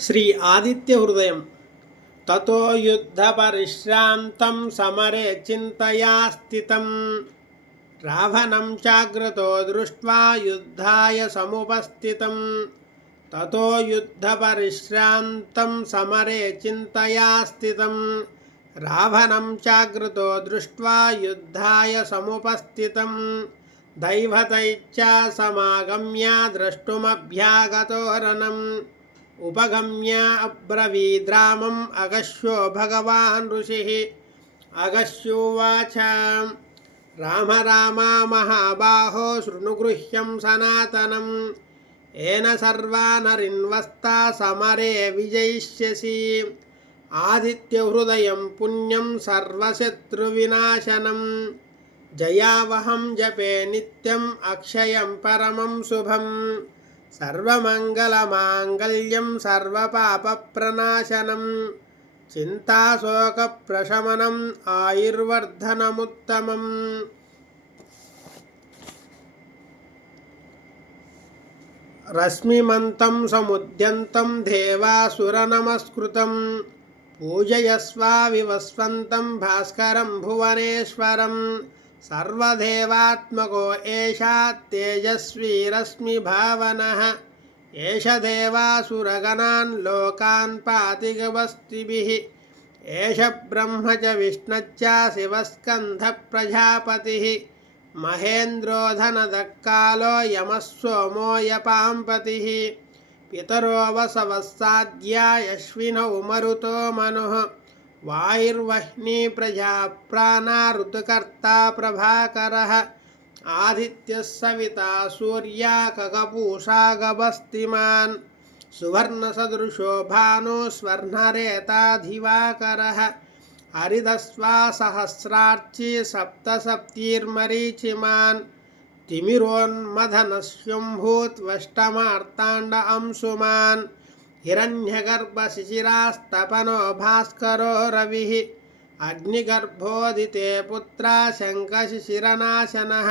శ్రీ ఆదిత్య హృదయం. తతో యుద్ధ పరిశ్రాంతం సమరే చింతయా స్థితం రావణం చాగ్రతో దృష్ట్వా యుద్ధాయ సముపస్థితం. తతో యుద్ధ పరిశ్రాంతం సమరే చింతయా స్థితం రావణం చాగ్రతో దృష్ట్వా యుద్ధాయ సముపస్థితం. దైవతైచ్చా సమాగమ్య ద్రష్టుమభ్యాగతోరణం ఉపగమ్య అబ్రవీద్రామం అగశ్యో భగవాన్ ఋషి అగశ్యోవాచ రామ రామా మహాబాహో శృణుగృహ్యం సనాతనం ఏన సర్వానరిన్వస్తా సమరే విజయిష్యసి ఆదిత్యహృదయం పుణ్యం సర్వశత్రువినాశనం జయావహం జపే నిత్యం అక్షయం పరమం శుభం సర్వమంగళమాంగళ్యం సర్వపాపప్రనాశనం చింతాశోకప్రశమనం ఆయుర్వర్ధనముత్తమం. రశ్మిమంతం సముద్యంతం దేవాసురనమస్కృతం పూజయస్వావివస్వంతం భాస్కరం భువనేశ్వరం సర్వదేవాత్మకో ఏషా తేజస్వీ రశ్మిభావనः ఏష దేవాసురగణాన్ లోకాన్ పాతిగవస్తిభి. ఏష బ్రహ్మ చ విష్ణశ్చ శివస్కంధ ప్రజాపతి. మహేంద్రోధనదక్కాలో యమः సోమో పితరో వసవస్సాద్యా యశ్వినౌ మరుతో మనుః. वायुर्वह्नि प्रजा प्राणारुतकर्ता प्रभाकरः। आदित्यः सविता सूर्या ककपूषा सुवर्ण सुवर्णसदृशो भानो स्वर्णरेताधिवाकरः। हरिदस्वा सहस्रार्ची सप्तसप्तिर्मरीचिमान्। तिमिरोन्मधनस्युम्भूत्वष्टमार्ताण्ड अंशुमान् తిమిరోన్మథనశంభూత్వష్టమార్తాండ అంశుమాన్ హిరణ్యగర్భశిశిరాస్తపనో భాస్కరో రవిः అగ్నిగర్భోదితే పుత్రా శంఖశిశిరనాశనः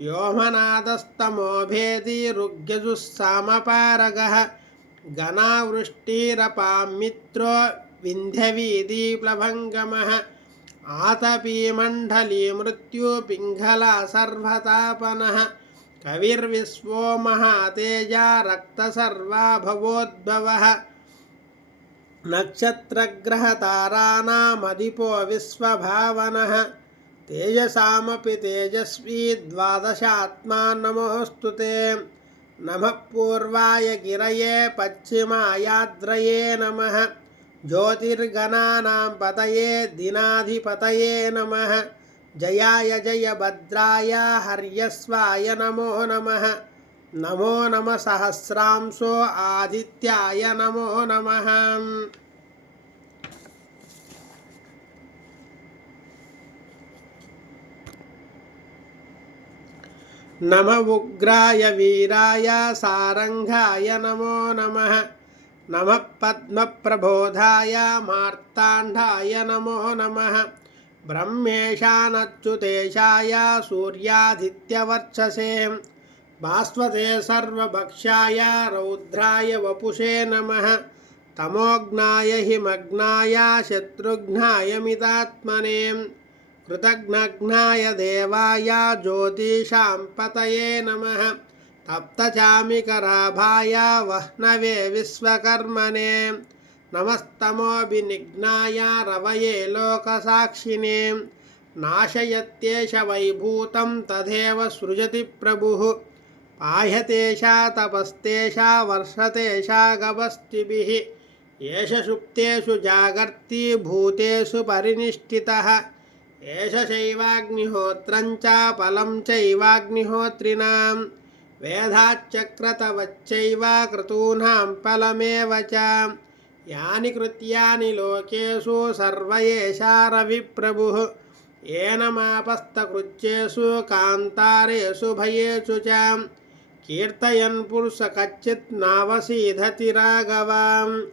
వ్యోమనాదస్తమోభేది రుగ్యజుస్సామపారగः గణావృష్టిరపామిత్రో వింధ్యవీదీప్లభంగమः ఆతపీమండలీ మృత్యుపింఘలా సర్వతాపనः कविर्विश्वो महातेजा रक्तसर्वा भवोद्भवः नक्षत्रग्रहताराणामधिपो विश्वभावनः तेजसामपि तेजस्वी द्वादशात्मा नमोऽस्तु ते। नमः पूर्वाय गिरये पश्चिमायाद्रये नमः। ज्योतिर्गणानां पतये दिनाधिपतये नमः। जयाय जयभद्राय हर्यस्वाय नमो नमः। नमो नमः सहस्रांशो आदित्याय नमो नमः। नम उग्राय वीराय सारङ्गाय नमो नमः। नमः पद्मप्रबोधाय मार्ताण्डाय नमो नमः। నమః బ్రహ్మేశానచ్యుతేశాయ సూర్యాదిత్యవర్చసే భాస్వతే సర్వభక్షాయ రౌద్రాయ వపుషే నమః తమోఘ్నాయ హిమగ్నాయ శత్రుఘ్నాయ మితాత్మనే కృతఘ్నఘ్నాయ దేవాయ జ్యోతిషాం పతయే నమః తప్తచామికరాభాయ వహ్నవే విశ్వకర్మణే నమస్తమోభినిఘ్నాయ రవయే లోకసాక్షిణే నాశయత్యేష వైభూతం తథేవ సృజతి ప్రభుః పాహ్యతేషా తపస్తేషా వర్షతేషా గవస్తిభిः ఏష సుప్తేషు జాగర్తి భూతేషు పరినిష్ఠితः ఏష శైవాగ్నిహోత్రం చ ఫలం చైవాగ్నిహోత్రిణాం వేదాచ్చక్రతవచ్చైవ క్రతూనాం ఫలమేవ చ యాని కృత్యాని లోకేషు సర్వ ఏషా రవిప్రభుः ఏనమాపస్తకృత్యేషు కాంతారేషు భయేషు చ కీర్తయన్ పురుష కచ్చిత్ నావసీధతి రాఘవాం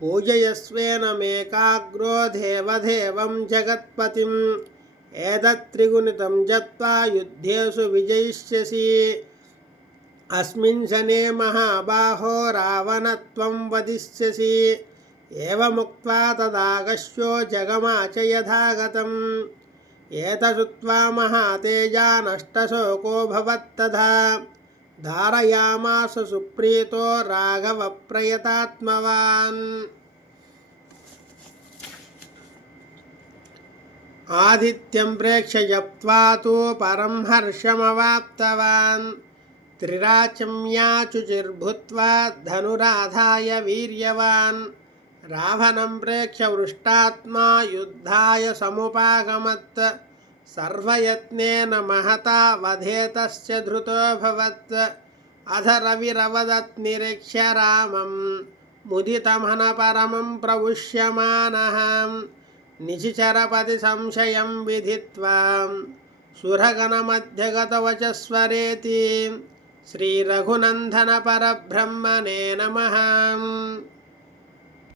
పూజయస్వేనమేకాగ్రో దేవదేవం జగత్పతిం ఏదత్రిగుణితం జత్వా యుద్ధేషు విజయిష్యసి अस्मिन् शने महाबाहो रावणत्वं वदिष्यसि ఏముక్వా తదాగశ్యో జగమాచయథాగతం. ఏత శుత్వా మహాతేజా నష్టశోకో భవత్తథా. ధారయామాసు సుప్రీతో రాఘవ ప్రయతాత్మవాన్. ఆదిత్యం ప్రేక్షయప్వా తు పరం హర్షమవాప్తవాన్. త్రిరాచమ్యాచుచిర్భూత్వా ధనురాధాయ వీర్యవాన్. రావణం ప్రేక్ష్య వృష్టాత్మా యుద్ధాయ సముపాగమత్ సర్వయత్నేన మహతా వధేతశ్చ ధృతోభవత్ అధ రవిరవదత్ నిరీక్ష్య రామం ముదితమన పరమం ప్రవుష్యమాన నిశిచరపతి సంశయం విధిత్వా సురగణమధ్యగతవచస్వరేతి శ్రీరఘునందన పరబ్రహ్మణే నమ